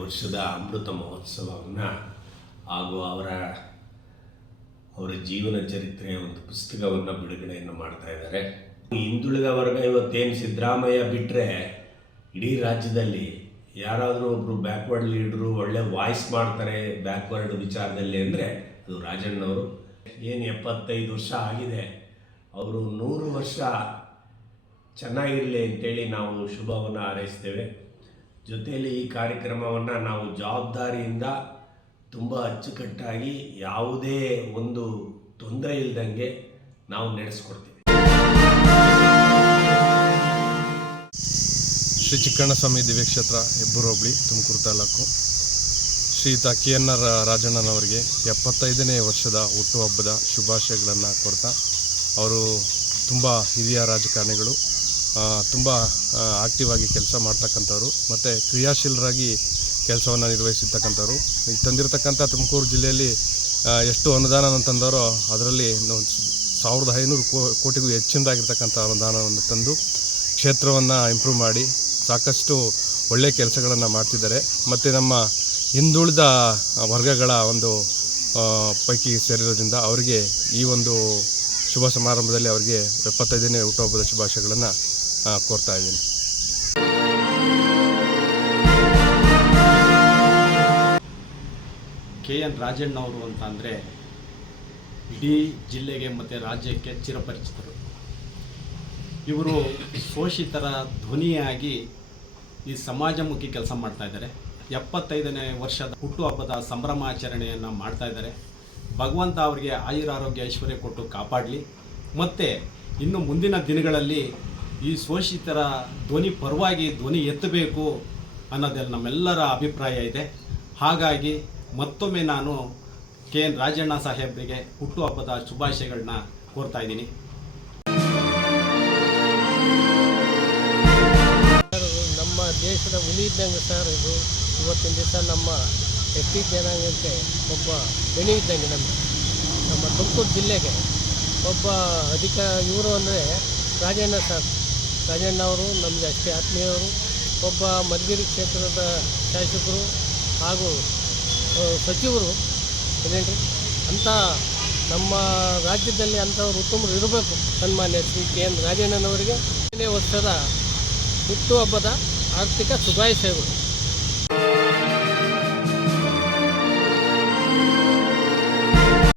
ವರ್ಷದ ಅಮೃತ ಮಹೋತ್ಸವವನ್ನು ಹಾಗೂ ಅವರ ಅವರ ಜೀವನ ಚರಿತ್ರೆಯ ಒಂದು ಪುಸ್ತಕವನ್ನು ಬಿಡುಗಡೆಯನ್ನು ಮಾಡ್ತಾ ಇದ್ದಾರೆ. ಹಿಂದುಳಿದ ವರ್ಗ ಇವತ್ತೇನು ಸಿದ್ದರಾಮಯ್ಯ ಬಿಟ್ಟರೆ ಇಡೀ ರಾಜ್ಯದಲ್ಲಿ ಯಾರಾದರೂ ಒಬ್ಬರು ಬ್ಯಾಕ್ವರ್ಡ್ ಲೀಡ್ರು ಒಳ್ಳೆ ವಾಯ್ಸ್ ಮಾಡ್ತಾರೆ ಬ್ಯಾಕ್ವರ್ಡ್ ವಿಚಾರದಲ್ಲಿ ಅಂದರೆ ಅದು ರಾಜಣ್ಣವರು. ಏನು ಎಪ್ಪತ್ತೈದು ವರ್ಷ ಆಗಿದೆ, ಅವರು ನೂರು ವರ್ಷ ಚೆನ್ನಾಗಿರಲಿ ಅಂತೇಳಿ ನಾವು ಶುಭವನ್ನು ಹಾರೈಸ್ತೇವೆ. ಜೊತೆಯಲ್ಲಿ ಈ ಕಾರ್ಯಕ್ರಮವನ್ನು ನಾವು ಜವಾಬ್ದಾರಿಯಿಂದ ತುಂಬ ಅಚ್ಚುಕಟ್ಟಾಗಿ ಯಾವುದೇ ಒಂದು ತೊಂದರೆ ಇಲ್ಲದಂಗೆ ನಾವು ನಡೆಸ್ಕೊಡ್ತೀವಿ. ಶ್ರೀ ಚಿಕ್ಕಣ್ಣಸ್ವಾಮಿ ದಿವ್ಯಕ್ಷೇತ್ರ ಹೆಬ್ಬೂರು ಹೋಬಳಿ, ತುಮಕೂರು ತಾಲೂಕು. ಶ್ರೀಯುತ ಕೆ ಎನ್ ಆರ್ ರಾಜಣ್ಣನವರಿಗೆ ಎಪ್ಪತ್ತೈದನೇ ವರ್ಷದ ಹುಟ್ಟುಹಬ್ಬದ ಶುಭಾಶಯಗಳನ್ನು ಕೊಡ್ತಾ, ಅವರು ತುಂಬ ಹಿರಿಯ ರಾಜಕಾರಣಿಗಳು. ತುಂಬ ಆಕ್ಟಿವ್ ಆಗಿ ಕೆಲಸ ಮಾಡ್ತಕ್ಕಂಥವ್ರು, ಮತ್ತು ಕ್ರಿಯಾಶೀಲರಾಗಿ ಕೆಲಸವನ್ನು ನಿರ್ವಹಿಸಿರ್ತಕ್ಕಂಥವ್ರು. ಈಗ ತಂದಿರತಕ್ಕಂಥ ತುಮಕೂರು ಜಿಲ್ಲೆಯಲ್ಲಿ ಎಷ್ಟು ಅನುದಾನ ತಂದಾರೋ ಅದರಲ್ಲಿ ಸಾವಿರದ ಐನೂರು ಕೋಟಿಗೂ ಹೆಚ್ಚಿನದಾಗಿರ್ತಕ್ಕಂಥ ಅನುದಾನವನ್ನು ತಂದು ಕ್ಷೇತ್ರವನ್ನು ಇಂಪ್ರೂವ್ ಮಾಡಿ ಸಾಕಷ್ಟು ಒಳ್ಳೆಯ ಕೆಲಸಗಳನ್ನು ಮಾಡ್ತಿದ್ದಾರೆ. ಮತ್ತು ನಮ್ಮ ಹಿಂದುಳಿದ ವರ್ಗಗಳ ಒಂದು ಪೈಕಿ ಸೇರಿರೋದ್ರಿಂದ ಅವರಿಗೆ ಈ ಒಂದು ಶುಭ ಸಮಾರಂಭದಲ್ಲಿ ಅವರಿಗೆ ಎಪ್ಪತ್ತೈದನೇ ಹುಟ್ಟುಹಬ್ಬದ ಶುಭಾಶಯಗಳನ್ನು ಕೋರ್ತಾ ಇದ್ದೀನಿ. ಕೆ ಎನ್ ರಾಜಣ್ಣವರು ಅಂತ ಅಂದರೆ ಇಡೀ ಜಿಲ್ಲೆಗೆ ಮತ್ತು ರಾಜ್ಯಕ್ಕೆ ಚಿರಪರಿಚಿತರು. ಇವರು ಶೋಷಿತರ ಧ್ವನಿಯಾಗಿ ಈ ಸಮಾಜಮುಖಿ ಕೆಲಸ ಮಾಡ್ತಾ ಇದ್ದಾರೆ. ಎಪ್ಪತ್ತೈದನೇ ವರ್ಷದ ಹುಟ್ಟುಹಬ್ಬದ ಸಂಭ್ರಮಾಚರಣೆಯನ್ನು ಮಾಡ್ತಾ ಇದ್ದಾರೆ. ಭಗವಂತ ಅವರಿಗೆ ಆಯುರಾರೋಗ್ಯ ಐಶ್ವರ್ಯ ಕೊಟ್ಟು ಕಾಪಾಡಲಿ. ಮತ್ತು ಇನ್ನು ಮುಂದಿನ ದಿನಗಳಲ್ಲಿ ಈ ಶೋಷಿತರ ಧ್ವನಿ ಪರವಾಗಿ ಧ್ವನಿ ಎತ್ತಬೇಕು ಅನ್ನೋದಲ್ಲಿ ನಮ್ಮೆಲ್ಲರ ಅಭಿಪ್ರಾಯ ಇದೆ. ಹಾಗಾಗಿ ಮತ್ತೊಮ್ಮೆ ನಾನು ಕೆ ಎನ್ ರಾಜಣ್ಣ ಸಾಹೇಬರಿಗೆ ಹುಟ್ಟುಹಬ್ಬದ ಶುಭಾಶಯಗಳನ್ನ ಕೋರ್ತಾ ಇದ್ದೀನಿ. ನಮ್ಮ ದೇಶದ ಹುಲಿ ಇದ್ದಂಗೆ ಸರ್ ಇದು ಇವತ್ತಿನ ದಿವಸ ನಮ್ಮ ಎಸ್ ಟಿ ಜನಾಂಗಕ್ಕೆ ಒಬ್ಬ ಬೆಣಿ ಇದ್ದಂಗೆ ನಮ್ಮ ನಮ್ಮ ತುಮಕೂರು ಜಿಲ್ಲೆಗೆ ಒಬ್ಬ ಅಧಿಕ, ಇವರು ಅಂದರೆ ರಾಜಣ್ಣ ಸರ್. ರಾಜಣ್ಣ ಅವರು ನಮಗೆ ಅಷ್ಟೇ ಆತ್ಮೀಯವರು, ಒಬ್ಬ ಮಧುಗಿರಿ ಕ್ಷೇತ್ರದ ಶಾಸಕರು ಹಾಗೂ ಸಚಿವರು ಏನೇನು ಅಂಥ ನಮ್ಮ ರಾಜ್ಯದಲ್ಲಿ ಅಂಥವ್ರು ಉತ್ತಮರು ಇರಬೇಕು, ಸನ್ಮಾನ್ಯ ಶ್ರೀ ಕೆ ಎನ್ ರಾಜಣ್ಣನವರಿಗೆ. ಏಳನೇ ವರ್ಷದ ಹುಟ್ಟುಹಬ್ಬದ ಆರ್ಥಿಕ ಶುಭಾಶಯಗಳು.